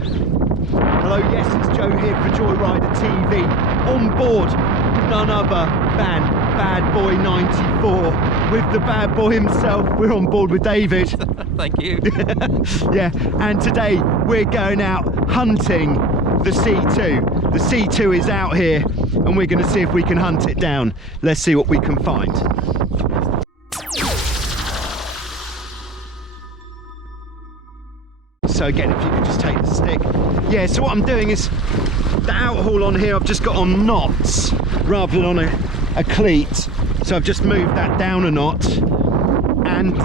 Hello, yes, it's Joe here for Joyrider TV. On board, none other than Bad Boy 94. With the bad boy himself, we're on board with David. Thank you. Yeah, and today we're going out hunting the C2. The C2 is out here and we're going to see if we can hunt it down. Let's see what we can find. So again, if you could just take the stick. Yeah, so what I'm doing is the outhaul on here, I've just got on knots rather than on a cleat. So I've just moved that down a knot, and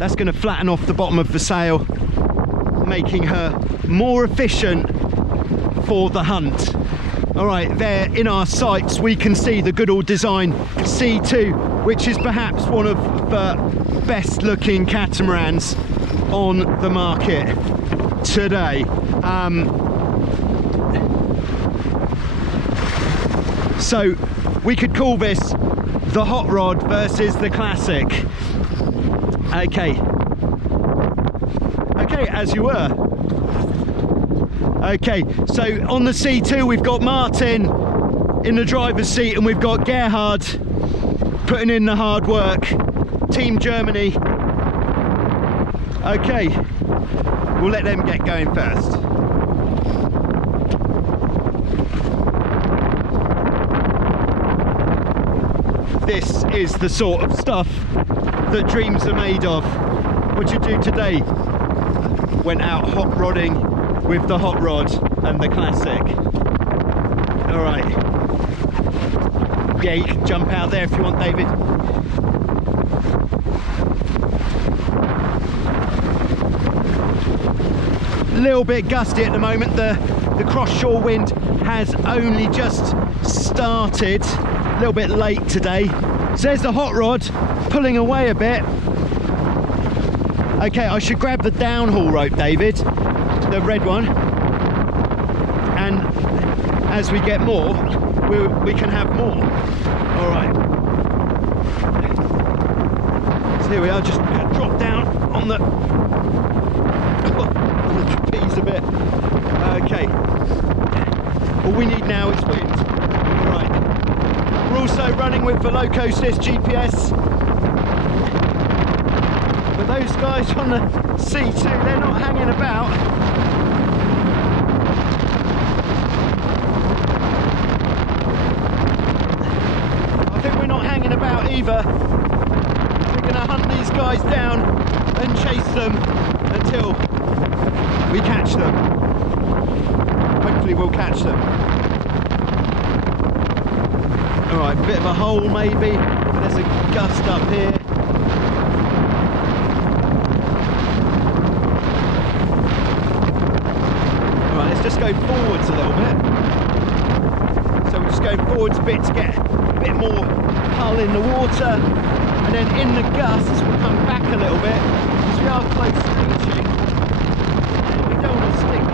that's going to flatten off the bottom of the sail, making her more efficient for the hunt. All right, there in our sights we can see the good old design C2, which is perhaps one of the best looking catamarans on the market today. So we could call this the hot rod versus the classic. Okay, as you were. Okay, so on the C2 we've got Martin in the driver's seat and we've got Gerhard putting in the hard work. Team Germany. Okay, we'll let them get going first. This is the sort of stuff that dreams are made of. What'd you do today? Went out hot rodding with the hot rod and the classic. All right. Yeah, you can jump out there if you want, David. A little bit gusty at the moment. The cross-shore wind has only just started. A little bit late today. So there's the hot rod pulling away a bit. Okay, I should grab the downhaul rope, David, the red one, and as we get more we can have more. All right, so here we are, just drop down on the trapeze a bit. Okay, all we need now is wind. All right, we're also running with the low coast GPS. But those guys on the C2, they're not hanging about. I think we're not hanging about either. We're going to hunt these guys down and chase them until we catch them. Hopefully we'll catch them. Alright, bit of a hole maybe. There's a gust up here. Alright, let's just go forwards a little bit. So we'll just go forwards a bit to get a bit more hull in the water. And then in the gusts we'll come back a little bit because we are close to reaching. And we don't want to stick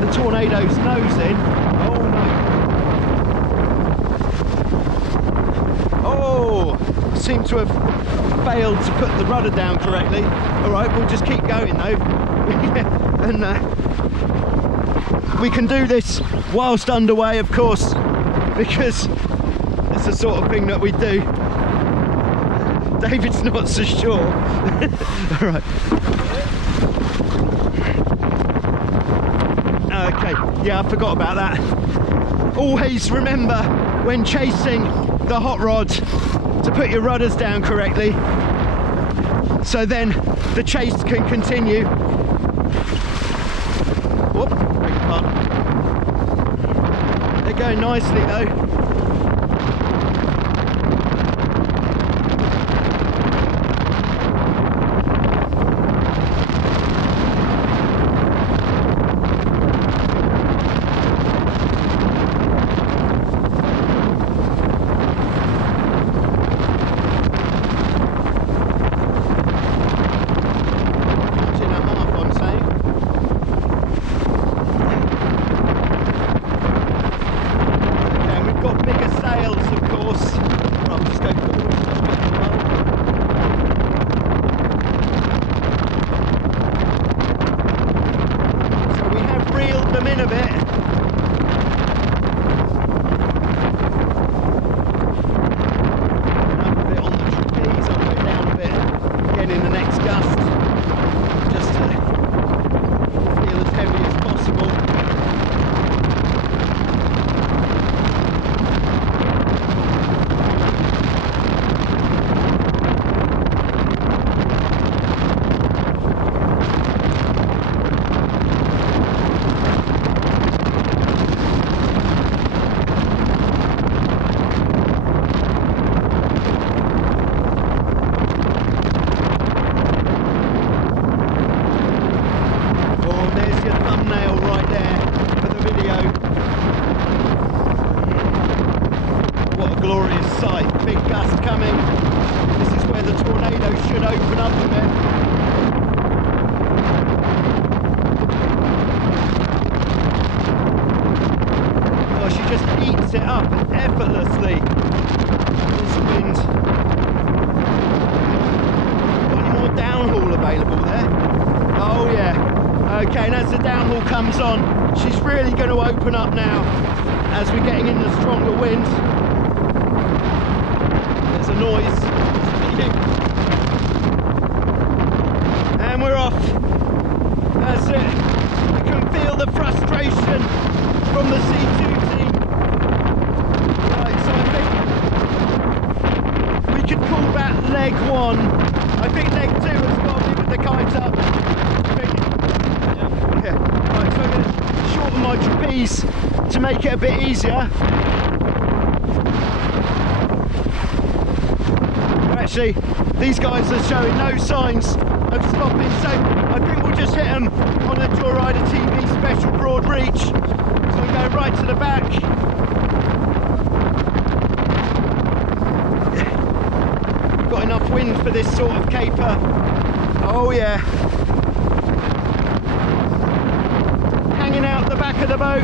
the tornado's nose in. Oh no. Oh, seem to have failed to put the rudder down correctly. Alright, we'll just keep going though. And we can do this whilst underway, of course, because it's the sort of thing that we do. David's not so sure. Alright. Okay, yeah, I forgot about that. Always remember when chasing the hot rod to put your rudders down correctly, so then the chase can continue. Whoop, beg your pardon. They're going nicely though. Got bigger them in a bit. Up a bit on the trapeze, I'll go down a bit again in the next gust, just to feel as heavy as possible. It up effortlessly. This wind. Got any more downhaul available there? Oh yeah. Okay, and as the downhaul comes on, she's really going to open up now as we're getting in the stronger wind. There's a noise. And we're off. That's it. You can feel the frustration from the C2 team. Call that leg one. I think leg two has got to be with the kite up. Yeah. Right, so I'm going to shorten my trapeze to make it a bit easier. Actually, these guys are showing no signs of stopping, so I think we'll just hit them on a Joyrider TV special broad reach. So I'm going right to the back. Enough wind for this sort of caper. Oh yeah. Hanging out the back of the boat.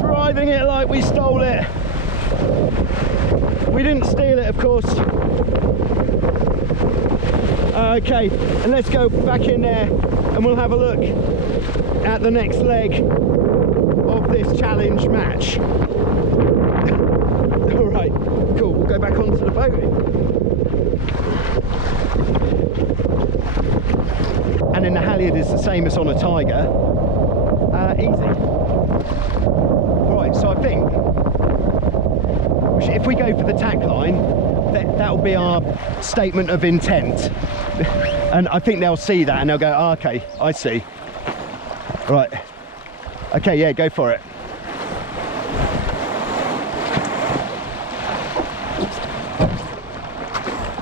Driving it like we stole it. We didn't steal it, of course. Okay, and let's go back in there and we'll have a look at the next leg of this challenge match. Alright, cool, we'll go back onto the boat. And then the halyard is the same as on a Tiger. Easy. Right, so I think if we go for the tack line, that'll be our statement of intent. And I think they'll see that and they'll go, oh, okay, I see. Right. Okay, yeah, go for it.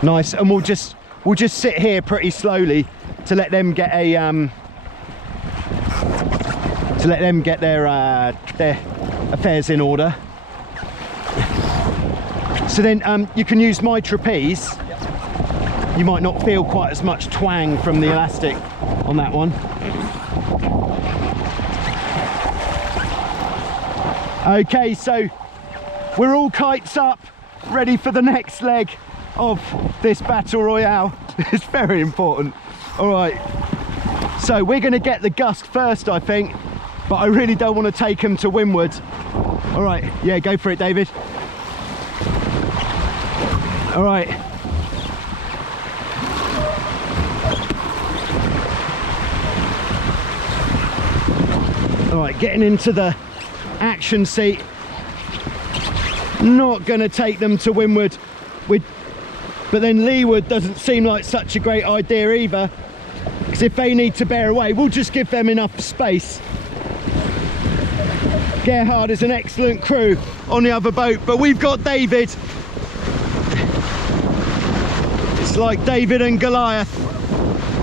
Nice, and we'll just sit here pretty slowly to let them get a their affairs in order. So then you can use my trapeze. You might not feel quite as much twang from the elastic on that one. Okay, so we're all kites up, ready for the next leg of this battle royale. It's very important. All right, so we're going to get the gust first, I think, but I really don't want to take them to windward. All right, yeah, go for it, David. All right. All right, getting into the action seat. Not going to take them to windward, but then leeward doesn't seem like such a great idea either, because if they need to bear away, we'll just give them enough space. Gerhard is an excellent crew on the other boat, but we've got David. It's like David and Goliath.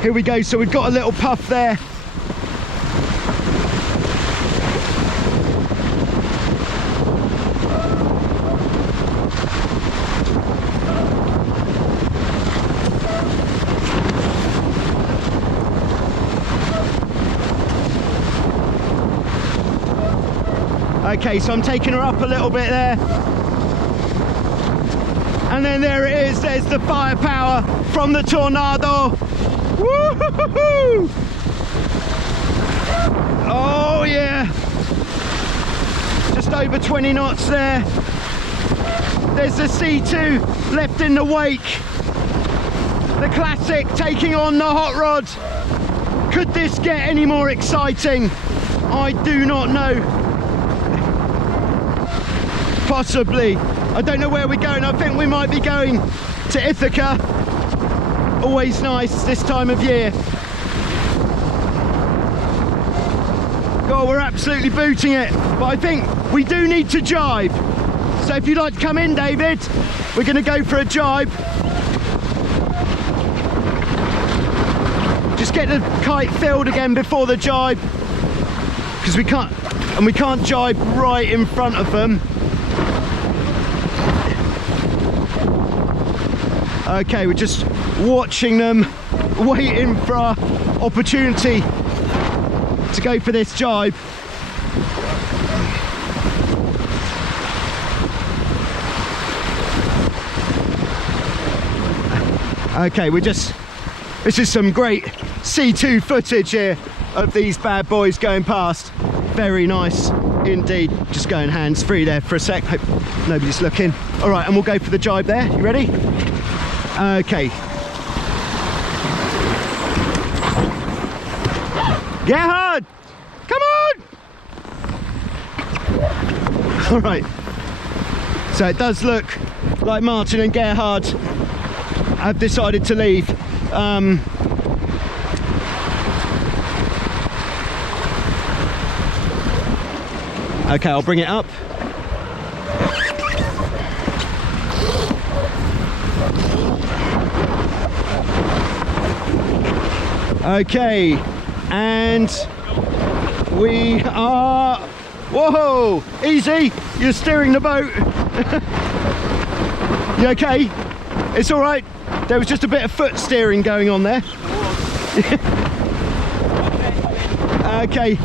Here we go, so we've got a little puff there. Okay, so I'm taking her up a little bit there. And then there it is, there's the firepower from the Tornado. Woo-hoo-hoo-hoo! Oh yeah! over 20 knots there. There's the C2 left in the wake. The Classic taking on the hot rod. Could this get any more exciting? I do not know. Possibly. I don't know where we're going. I think we might be going to Ithaca. Always nice this time of year. God, we're absolutely booting it. But I think we do need to jibe. So if you'd like to come in, David, we're going to go for a jibe. Just get the kite filled again before the jibe, because we can't jibe right in front of them. Okay, we're just watching them, waiting for our opportunity to go for this jibe. Okay, this is some great C2 footage here of these bad boys going past. Very nice indeed. Just going hands free there for a sec, hope nobody's looking. All right, and we'll go for the jibe there. You ready? Okay. Gerhard! Come on! All right. So it does look like Martin and Gerhard have decided to leave. Okay, I'll bring it up. Okay, and we are, whoa, easy, you're steering the boat. You okay? It's all right. There was just a bit of foot steering going on there. Okay.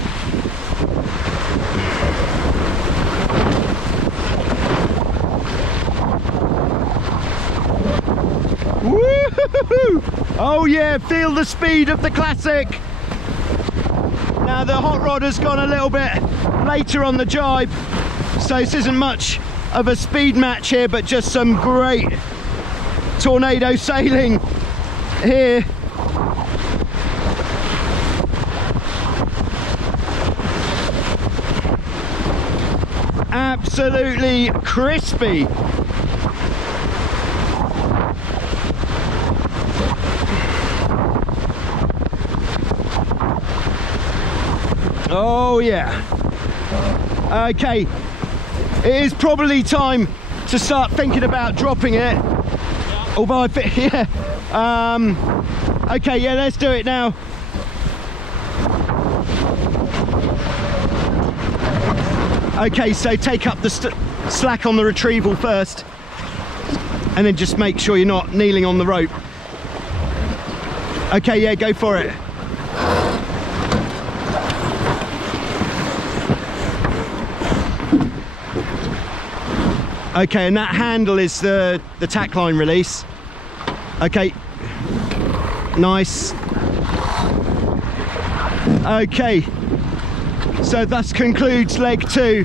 Woo-hoo-hoo! Oh yeah, feel the speed of the Classic. Now the hot rod has gone a little bit later on the jibe, so this isn't much of a speed match here, but just some great tornado sailing here. Absolutely crispy. Oh yeah. Okay, it is probably time to start thinking about dropping it. Although I think, yeah. Okay, yeah, let's do it now. Okay, so take up the slack on the retrieval first, and then just make sure you're not kneeling on the rope. Okay, yeah, go for it. Okay, and that handle is the tack line release. Okay, nice. Okay, so thus concludes leg 2.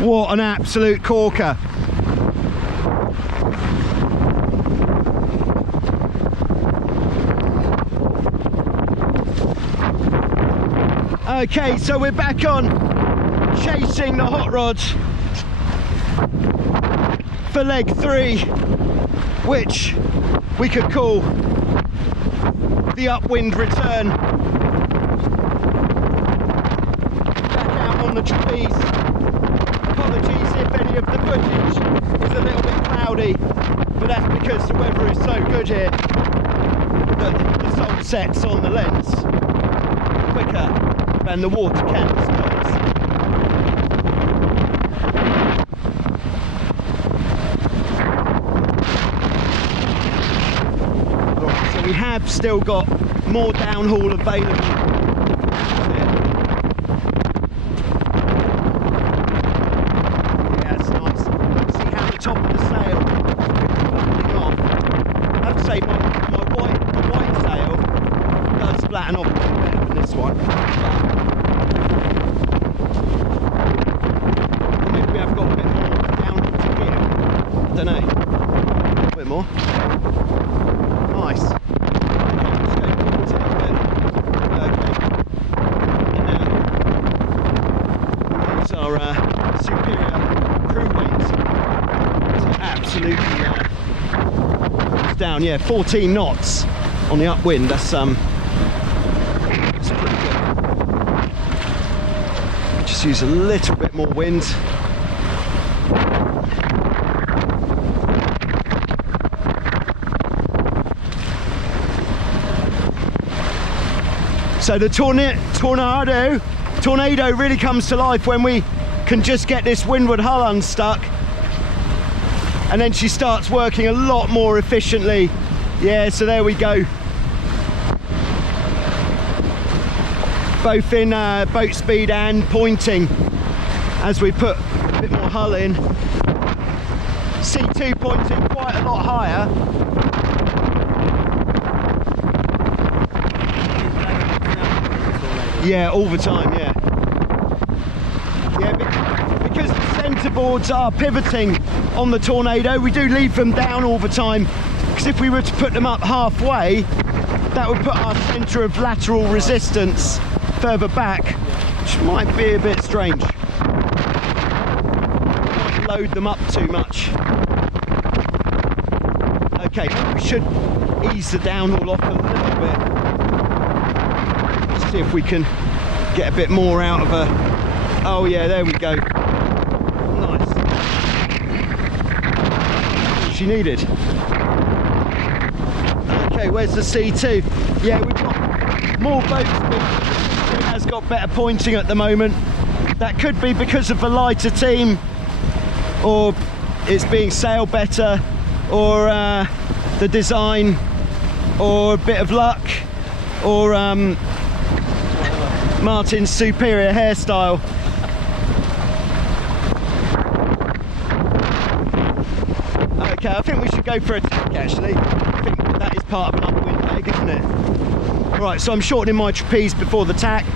What an absolute corker. Okay, so we're back on chasing the hot rod for leg 3, which we could call the upwind return. Back out on the trapeze. Apologies if any of the footage is a little bit cloudy, but that's because the weather is so good here that the sun sets on the lens quicker than the water can stops. We have still got more downhaul available. Yeah, it's nice. See how the top of the sail is flattening off. I have to say my white sail does flatten off a bit better than this one. down. Yeah, 14 knots on the upwind. That's pretty good. Just use a little bit more wind. So the tornado really comes to life when we can just get this windward hull unstuck, and then she starts working a lot more efficiently. Yeah, so there we go. Both in boat speed and pointing as we put a bit more hull in. C2 pointing quite a lot higher. Yeah, all the time, yeah. Yeah, because the centreboards are pivoting on the Tornado, we do leave them down all the time, because if we were to put them up halfway, that would put our centre of lateral resistance further back, which might be a bit strange. Might load them up too much. Okay, we should ease the downhaul off a little bit. See if we can get a bit more out of her. Oh yeah, there we go. Nice. She needed. Okay, where's the C2? Yeah, we've got more boats, but it has got better pointing at the moment. That could be because of the lighter team, or it's being sailed better, or the design, or a bit of luck, or Martin's superior hairstyle. Okay, I think we should go for a tack actually. I think that is part of an upwind leg, isn't it? Right, so I'm shortening my trapeze before the tack.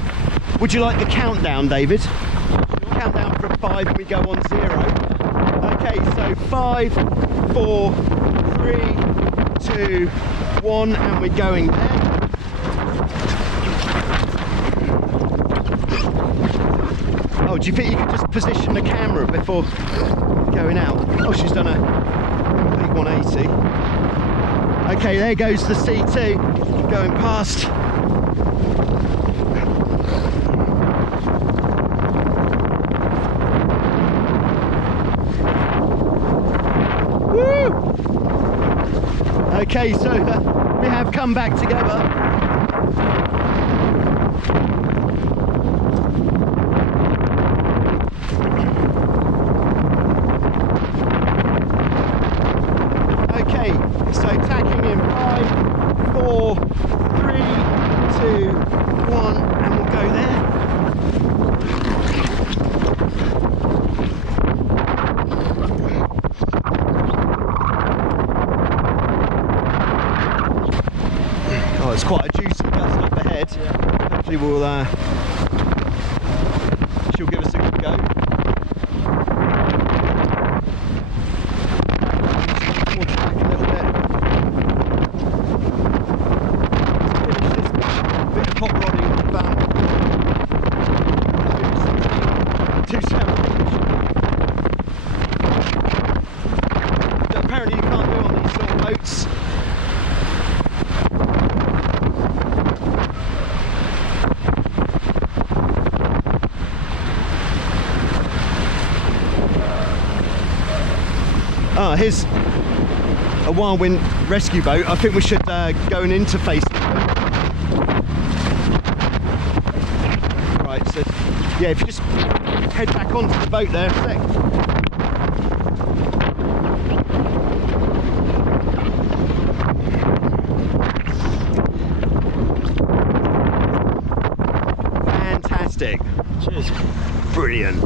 Would you like the countdown, David? Countdown from 5 and we go on 0. Okay, so 5, 4, 3, 2, 1, and we're going there. Oh, do you think you could just position the camera before going out? Oh, she's done a complete 180. Okay, there goes the C2 going past. Woo! Okay, so we have come back together. So tacking in 5, 4, 3, 2, 1, and we'll go there. Oh, it's quite a juicy gust up ahead. Hopefully we'll she'll give us a good go. Apparently you can't do on these sort of boats. Ah, here's a Wild Wind rescue boat. I think we should go and interface with them. Right, so yeah, if you just head back onto the boat there a sec. Fantastic. Cheers. Brilliant.